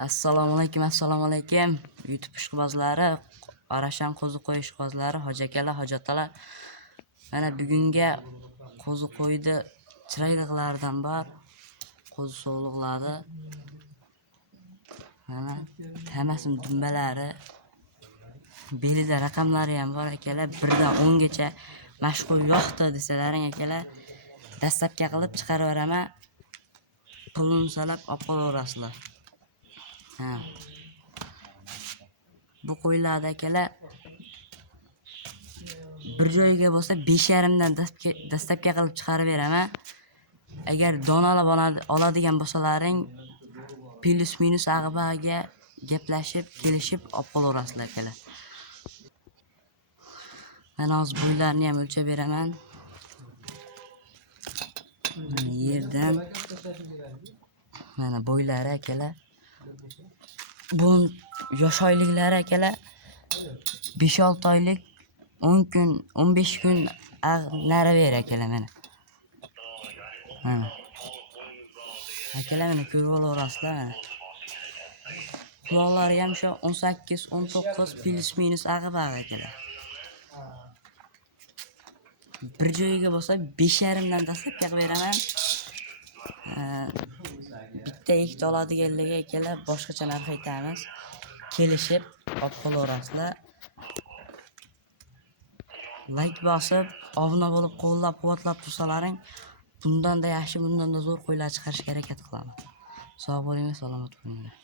Assalomu alaykum. YouTube ishqibozlari, Arashan qo'zi qo'y ishqibozlari, hoji akalar, hojatalar. Mana bugunga qo'zi qo'ydi chiroyliqlardan bor. Qo'zi sog'liqlari. Mana hammasining dumbalari, belida raqamlari ham bor akalar. 1 dan 10 gacha mashhur yo'qdi desalaring akalar, dastlabki qilib chiqarib beraman. Pulni solab olib qo'yaverasizlar. Bu qo'ylarda akalar bir joyga bo'lsa 5,5 dan dastlabki qilib chiqarib beraman. Agar donalab oladigan bo'lsalaring plus minus ag'baga gaplashib, kelishib olib qo'yaverasizlar akalar. Mana hozir bo'ylarni ham o'lchab beraman. Mana yerdan mana bo'ylari akalar. Bu yosh oyliklari akalar 5-6 oylik 10 kun, 15 kun nari ber akalar mana. Mana. Akalar mana ko'rib olaverasizlar mana. Quloqlari ham shu 18, 19 plus minus ag'bag akalar. Bir joyiga bo'lsa 5,5 dan dastlab qilib beraman. Bitta ikkita oladiganlarga akalar boshqacha narx aytamiz. Kelishib olib qo'yaverasizlar. Like bosib, obuna bo'lib, qo'llab-quvvatlab tursalaring, bundan da yaxshi, bundan da zo'r qo'ylar chiqarishga harakat qilaman. Sog' bo'ling, salomat bo'linglar.